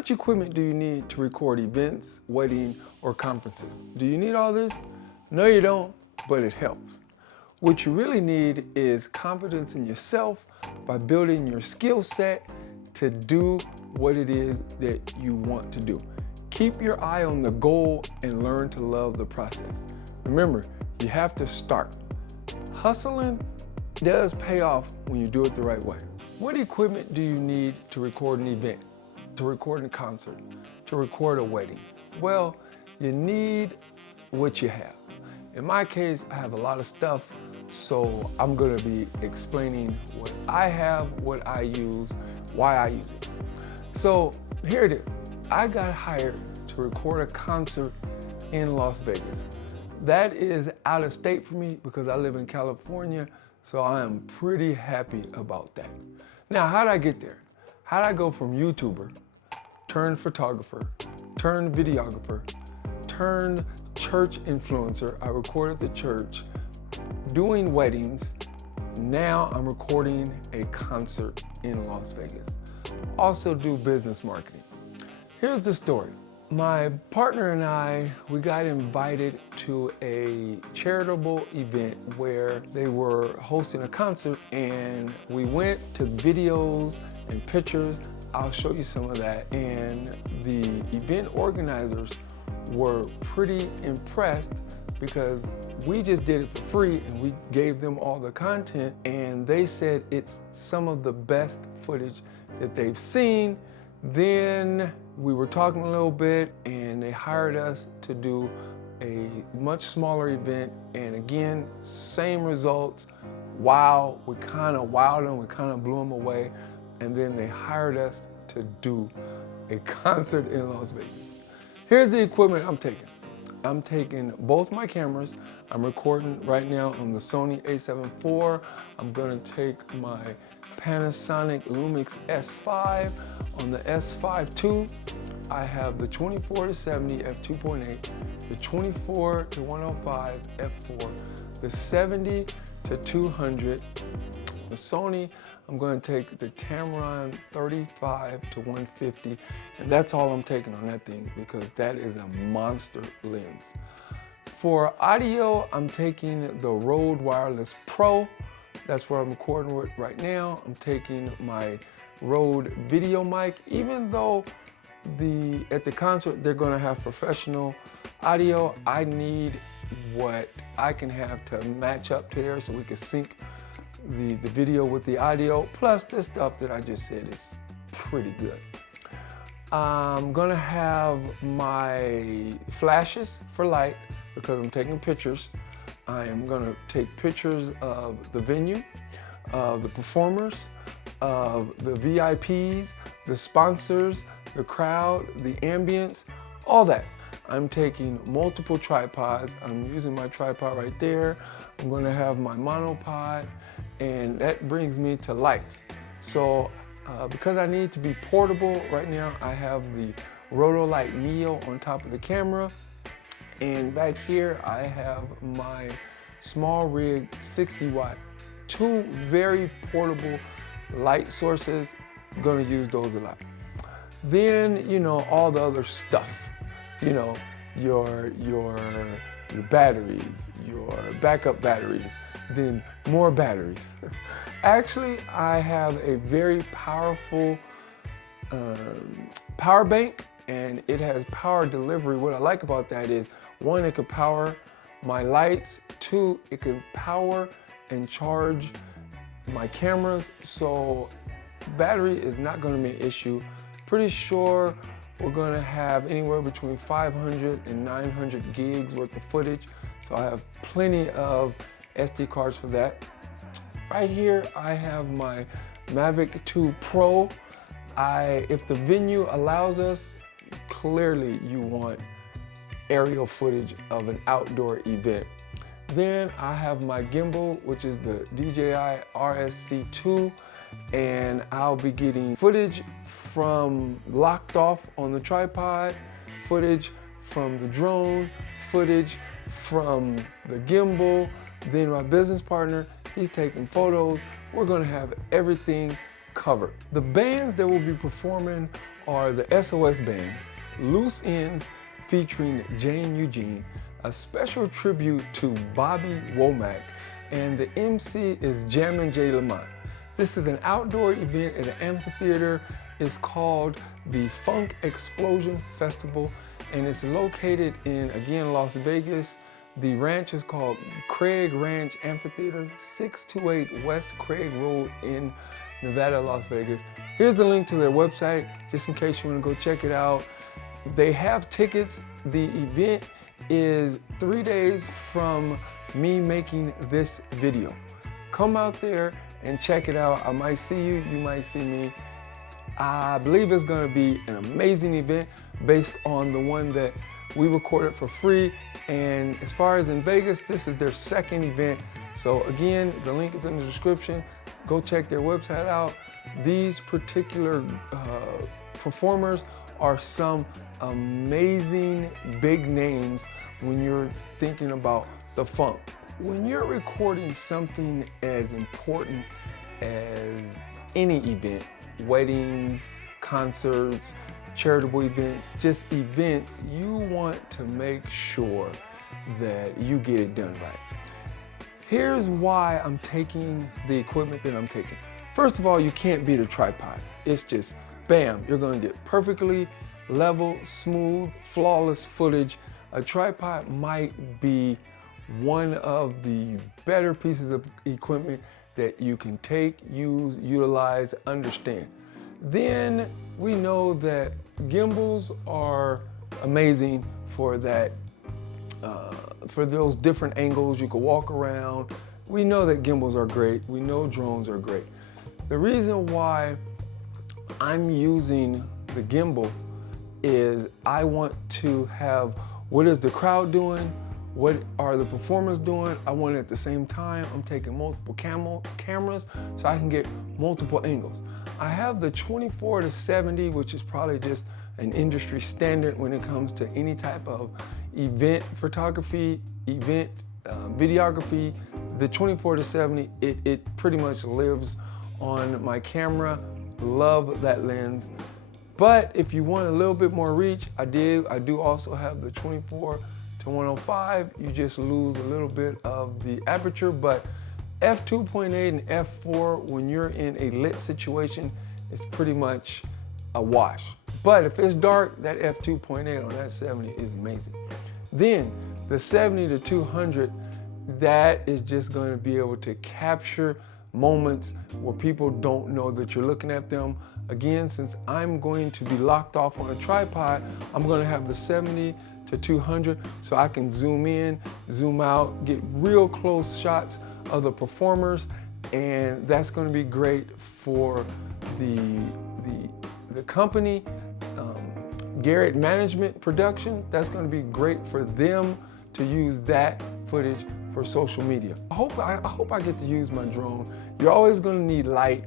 much equipment do you need to record events, weddings, or conferences? Do you need all this? No, you don't, but it helps. What you really need is confidence in yourself by building your skill set to do what it is that you want to do. Keep your eye on the goal and learn to love the process. Remember, you have to start. Hustling does pay off when you do it the right way. What equipment do you need to record an event, to record a concert, to record a wedding? Well, you need what you have. In my case, I have a lot of stuff, so I'm gonna be explaining what I have, what I use, why I use it. So here it is. I got hired to record a concert in Las Vegas. That is out of state for me because I live in California, so I am pretty happy about that. Now, how did I get there? How did I go from YouTuber, turned photographer, turned videographer, turned church influencer? I recorded the church, doing weddings. Now I'm recording a concert in Las Vegas. Also do business marketing. Here's the story. My partner and I, we got invited to a charitable event where they were hosting a concert, and we went to videos and pictures. I'll show you some of that. And the event organizers were pretty impressed because we just did it for free and we gave them all the content, and they said it's some of the best footage that they've seen. Then we were talking a little bit and they hired us to do a much smaller event, and again, same results. Wow, we kind of wowed them, we kind of blew them away, and then they hired us to do a concert in Las Vegas. Here's the equipment I'm taking. I'm taking both my cameras. I'm recording right now on the Sony a7 IV. I'm gonna take my Panasonic Lumix S5. On the S5 II, I have the 24-70 f2.8, the 24-105 f4, the 70-200. The Sony, I'm going to take the Tamron 35-150, and that's all I'm taking on that thing because that is a monster lens. For audio, I'm taking the Rode Wireless Pro. That's where I'm recording with right now. I'm taking my Rode video mic, even though at the concert they're going to have professional audio. I need what I can have to match up to there so we can sync the video with the audio. Plus this stuff that I just said is pretty good. I'm gonna have my flashes for light because I'm taking pictures. I am gonna take pictures of the venue, of the performers, of the VIPs, the sponsors, the crowd, the ambience, all that. I'm taking multiple tripods. I'm using my tripod right there. I'm gonna have my monopod, and that brings me to lights. So because I need to be portable right now, I have the Rotolight Neo on top of the camera. And back here, I have my small rig 60 watt, two very portable light sources. I'm gonna use those a lot. Then, you know, all the other stuff, you know, your batteries, your backup batteries, then more batteries. Actually, I have a very powerful power bank, and it has power delivery. What I like about that is, one, it could power my lights. Two, it can power and charge my cameras. So battery is not gonna be an issue. Pretty sure we're gonna have anywhere between 500 and 900 gigs worth of footage. So I have plenty of SD cards for that. Right here, I have my Mavic 2 Pro. If the venue allows us, clearly you want aerial footage of an outdoor event. Then I have my gimbal, which is the DJI RSC2, and I'll be getting footage from locked off on the tripod, footage from the drone, footage from the gimbal. Then my business partner, he's taking photos. We're gonna have everything covered. The bands that will be performing are the SOS Band, Loose Ends featuring Jane Eugene, a special tribute to Bobby Womack, and the MC is Jammin' J. Lamont. This is an outdoor event at an amphitheater. It's called the Funk Explosion Festival, and it's located in, again, Las Vegas. The ranch is called Craig Ranch Amphitheater, 628 West Craig Road in Nevada, Las Vegas. Here's the link to their website, just in case you want to go check it out. They have tickets. The event is 3 days from me making this video. Come out there and check it out. I might see you, you might see me. I believe it's going to be an amazing event based on the one that we recorded for free. And as far as in Vegas, this is their second event. So again, the link is in the description. Go check their website out. These particular performers are some amazing big names when you're thinking about the funk. When you're recording something as important as any event, weddings, concerts, charitable events, just events, you want to make sure that you get it done right. Here's why I'm taking the equipment that I'm taking. First of all, you can't beat a tripod. It's just, bam, you're gonna get perfectly level, smooth, flawless footage. A tripod might be one of the better pieces of equipment that you can take, use, utilize, understand. Then we know that gimbals are amazing for that, for those different angles you can walk around. We know that gimbals are great. We know drones are great. The reason why I'm using the gimbal is I want to have, what is the crowd doing? What are the performers doing? I want it at the same time. I'm taking multiple cameras so I can get multiple angles. I have the 24-70, which is probably just an industry standard when it comes to any type of event photography, event videography. The 24-70, it pretty much lives on my camera. Love that lens. But if you want a little bit more reach, I do also have the 24-105. You just lose a little bit of the aperture, but f2.8 and f4, when you're in a lit situation, it's pretty much a wash. But if it's dark, that f2.8 on that 70 is amazing. Then the 70-200, that is just going to be able to capture moments where people don't know that you're looking at them. Again, since I'm going to be locked off on a tripod, I'm going to have the 70-200 so I can zoom in, zoom out, get real close shots of the performers, and that's going to be great for the company, Garrett Management Production. That's going to be great for them to use that footage for social media. I hope I get to use my drone. You're always going to need light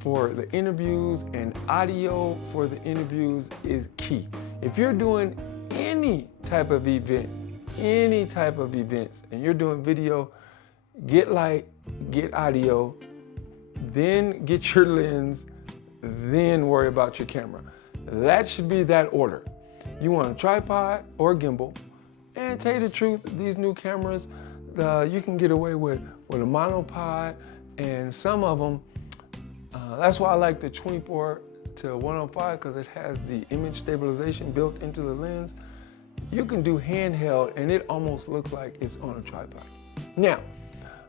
for the interviews, and audio for the interviews is key. If you're doing any type of event, any type of events, and you're doing video, get light, get audio, then get your lens, then worry about your camera. That should be that order. You want a tripod or a gimbal, and tell you the truth, these new cameras, you can get away with a monopod, and some of them, that's why I like the 24-105, because it has the image stabilization built into the lens. You can do handheld and it almost looks like it's on a tripod. Now,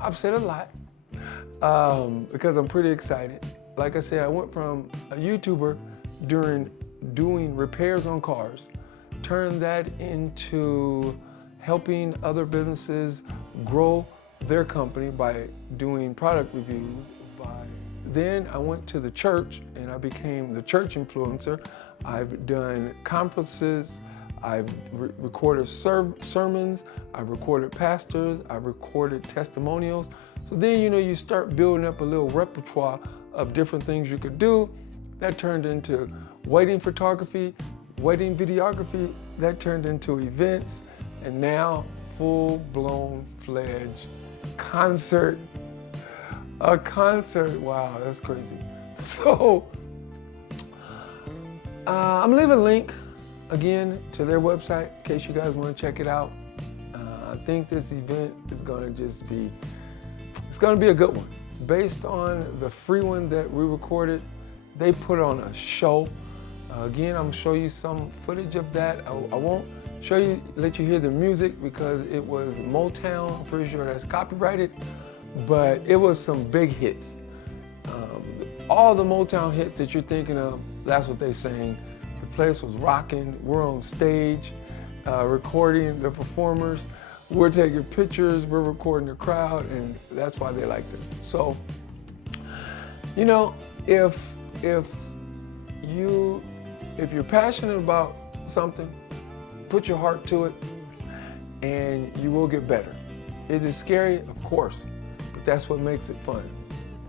I've said a lot because I'm pretty excited. Like I said, I went from a YouTuber doing repairs on cars, turned that into helping other businesses grow their company by doing product reviews. Then I went to the church and I became the church influencer. I've done conferences, I've recorded sermons, I've recorded pastors, I've recorded testimonials. So then, you start building up a little repertoire of different things you could do. That turned into wedding photography, wedding videography, that turned into events, and now full-blown fledged concert. A concert, wow, that's crazy. So I'm leaving a link again to their website in case you guys want to check it out. I think this event is going to it's going to be a good one. Based on the free one that we recorded, they put on a show. Again, I'm going to show you some footage of that. I won't let you hear the music because it was Motown. I'm pretty sure that's copyrighted, but it was some big hits. All the Motown hits that you're thinking of, that's what they sang. The place was rocking. We're on stage recording the performers. We're taking pictures, we're recording the crowd, and that's why they liked it. So, you know, if you're passionate about something, put your heart to it, and you will get better. Is it scary? Of course, but that's what makes it fun.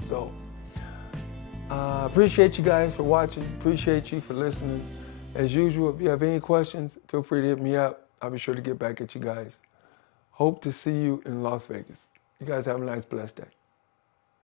So, appreciate you guys for watching. Appreciate you for listening. As usual, if you have any questions, feel free to hit me up. I'll be sure to get back at you guys. Hope to see you in Las Vegas. You guys have a nice, blessed day.